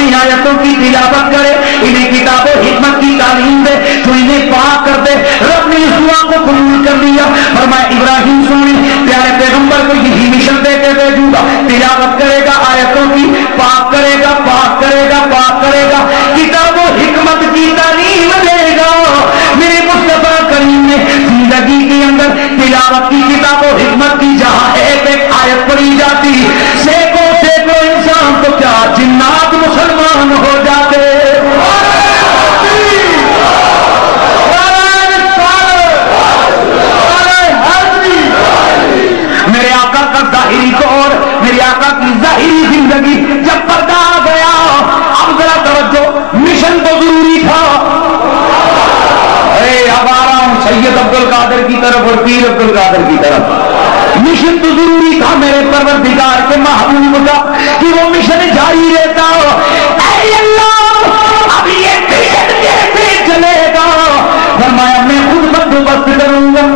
اپنی آیتوں کی تلاوت کرے، انہیں کتاب و حکمت کی تعلیم دے، تو انہیں پاک کر دے۔ رب نے اس دعا کو قبول کر لیا، فرمایا ابراہیم سنیں پیارے پیغمبر کو یہی مشن دے کے بھیجوں گا، تلاوت کرے گا آیتوں کی، پاک کرے گا، پاک کرے گا، پاک کرے گا، کتاب و حکمت کی تعلیم دے گا۔ میرے مصطفیٰ کریم نے زندگی کے اندر تلاوت کی، کتاب و حکمت کی جہاں ایک ایک آیت پڑھی جاتی، سینکڑوں سینکڑوں انسان تو کیا جنات مسلمان ہو جاتے۔ میرے آقا کا ظاہری دور، میرے آقا کی ظاہری زندگی جب پردہ آ گیا، اب ذرا توجہ، مشن تو ضروری تھا۔ اب آ رہا ہوں سید عبد القادر کی طرف اور پیر عبد القادر کی طرف۔ مشن تو ضروری تھا میرے پروردگار کے محبوب کا کہ وہ مشن جاری رہتا۔ اے اللہ اب یہ مشن کیسے چلے گا؟ فرمایا میں خود بندوبست کروں گا،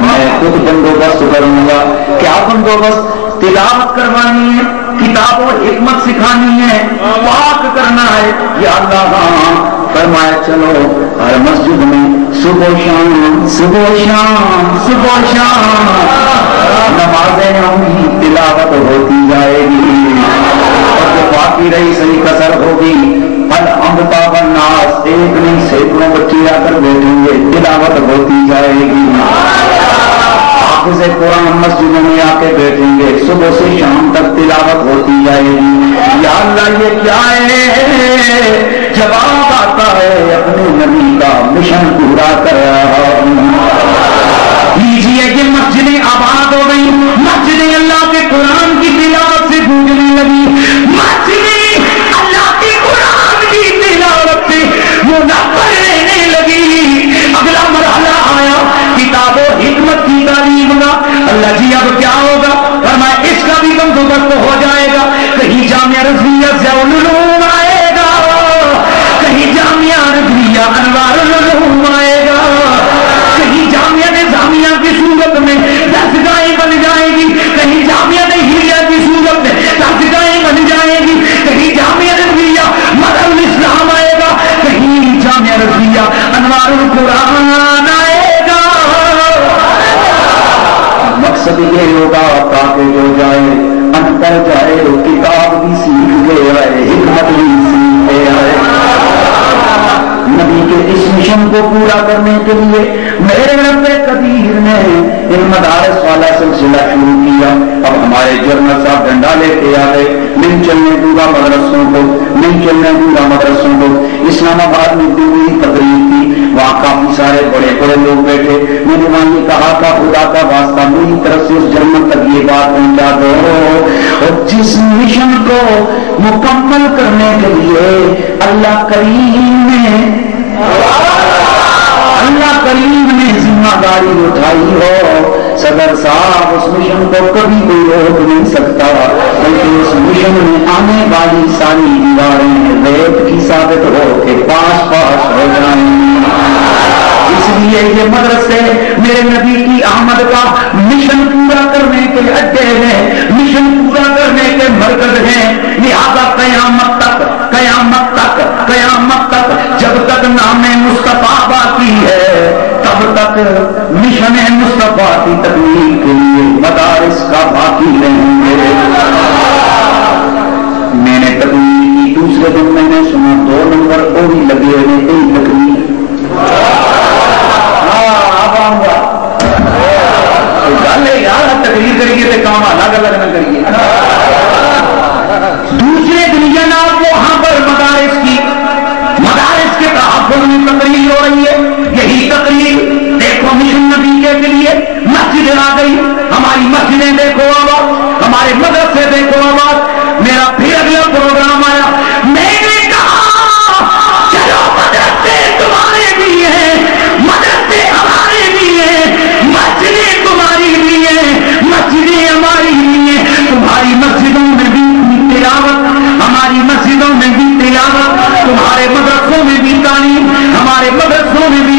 میں خود بندوبست کروں گا۔ کیا بندوبست؟ تلاوت کروانی ہے، کتاب و حکمت سکھانی ہے، پاک کرنا ہے۔ یا اللہ فرمایا چلو ہر مسجد میں صبح و شام صبح و شام صبح و شام نمازیں ہوں گی، تلاوت ہوتی جائے گی، اور جو باقی رہی صحیح کسر ہوگی الحمدللہ والناس، ایک نہیں سینکڑوں بچے آ کر بیٹھیں گے، تلاوت ہوتی جائے گی۔ حافظ قرآن مسجدوں میں آ کے بیٹھیں گے، صبح سے شام تک تلاوت ہوتی جائے گی۔ یا اللہ یہ کیا ہے؟ جواب آتا ہے اپنے نبی کا مشن پورا کر رہا ہوں۔ لیجیے کہ مسجدیں آباد ہو گئی، مسجدیں اللہ کے قرآن کی تلاوت سے گونجنے لگی، مسجدیں اللہ کے قرآن کی تلاوت سے منور رہنے لگی۔ اگلا مرحلہ آیا کتاب و حکمت کی تعلیم کا۔ اللہ جی اب کیا ہوگا؟ فرمایا اس کا بھی بندوبست ہو جائے گا، کہیں جامعہ رضویہ ضیاء العلوم آئے گا، کہیں جامعہ رضویہ انوار العلوم آئے گا، کہیں جامعہ نظامیہ کی صورت میں درسگاہیں بن جائے گی، کہیں جامعہ دہلیہ کی صورت میں درسگاہیں بن جائے گی، کہیں جامعہ رضویہ مدر الاسلام آئے گا، کہیں جامعہ رضویہ انوار القرآن آئے گا۔ مقصد یہ ہوگا تاکہ جو جائے انتر جائے، کتاب بھی سیکھ لے آئے، حکمت بھی سیکھ لے آئے۔ نبی کے اس مشن کو پورا کرنے کے لیے میرے رب قدیر نے ان مدارس والا سلسلہ شروع کیا۔ اب ہمارے جنرل صاحب ڈنڈا لے کے آ گئے، نہیں چلنے دوں گا مدرسوں کو، نہیں چلنے دوں گا مدرسوں کو۔ اسلام آباد میں دوسری تقریر تھی، وہاں کافی سارے بڑے بڑے لوگ بیٹھے، میں نے وہاں یہ کہا تھا خدا کا واسطہ میری طرف سے اس جنرل تک یہ بات پہنچا دو، اور جس مشن کو مکمل کرنے کے لیے اللہ کریم نے ذمہ داری اٹھائی ہو، صدر صاحب اس مشن کو کبھی کوئی روک نہیں سکتا، بلکہ اس مشن میں آنے والی ساری دیواریں ریت کی ثابت ہو کے پاس پاس ہو جائیں۔ اس لیے یہ مدرسے میرے نبی کی آمد کا مشن پورا کرنے کے اڈے ہیں، مشن پورا کرنے کے مرکز ہیں۔ لہذا قیامت تک قیامت تک قیامت تک جب تک نام مصطفیٰ باقی ہے تب تک مشن مصطفیٰ کی تبلیغ کے لیے مدارس کا باقی رہیں گے۔ میں نے تبلیغ کی، دوسرے دن میں نے سنا 2 نمبر اور بھی لگے ہوئے کئی تقریر۔ تقریر کریے تو کام الگ الگ نہ کریے۔ دوسرے دن جناب وہاں پر مدارس کے تحفظ میں تقریر ہو رہی ہے، یہی تقریر دیکھو مشن نبی کے لیے مسجد آ گئی، ہماری مسجدیں دیکھو آباد، ہمارے مدرسے دیکھو آباد۔ میرا پھر اگلا پروگرام آیا، میں نے کہا چلو مدرسے تمہارے بھی ہیں، مدرسے ہمارے بھی ہیں، مسجدیں تمہاری بھی ہیں، مسجدیں ہماری بھی ہیں، تمہاری مسجدوں میں بھی تلاوت، ہماری مسجدوں میں بھی تلاوت، تمہارے مدرسوں میں بھی تعلیم، ہمارے مدرسوں میں بھی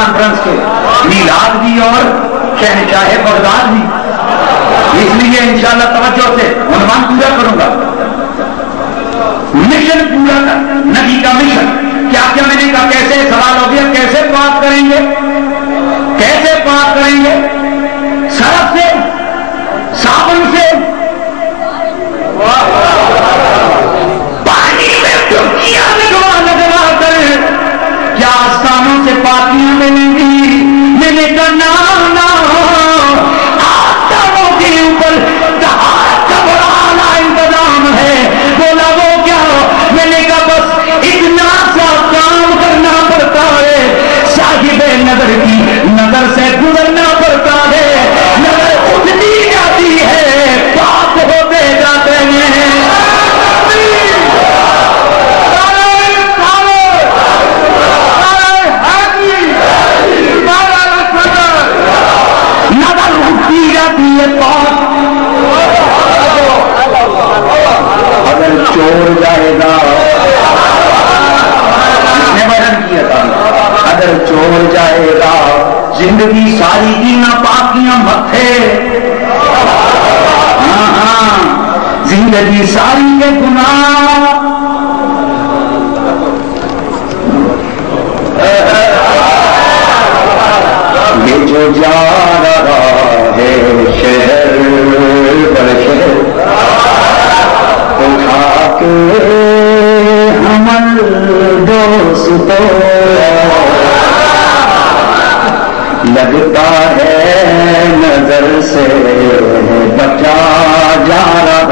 کانفرنس کے، میلاد بھی اور شہنشاہ بغداد بھی. اس لیے انشاءاللہ توجہ سے عنوان پورا کروں گا. مشن پورا کر، نبی کا مشن کیا کیا. میں نے کہا کیسے، سوال ہو گیا کیسے پاک کریں گے، کیسے پاک کریں گے؟ سرف سے، صابن سے، پانی میں ڈبکیاں لگوا کر کیا آستانوں سے پاکیاں ملیں گی؟ میں نے کہا نا، آستانوں کے اوپر طہارت کا بڑا اعلیٰ انتظام ہے. بولا وہ کیا؟ میں نے کہا بس اتنا سا کام کرنا پڑتا ہے، صاحب نظر کی نظر سے گزرنا پڑتا ہے، نظر اٹھتی جاتی ہے، پاک ہوتے جاتے ہیں. نظر اٹھتی جاتی ہے، پاک. اگر چور جائے گا، جس نے بیان کیا تھا، اگر چور جائے گا زندگی ساری کی ناپاکیاں متھے، ہاں زندگی ساری کے گناہ. یہ جو جا رہا ہے شہر بر شہر اٹھا کے حمل دوستو، لگتا ہے نظر سے بچا جا رہا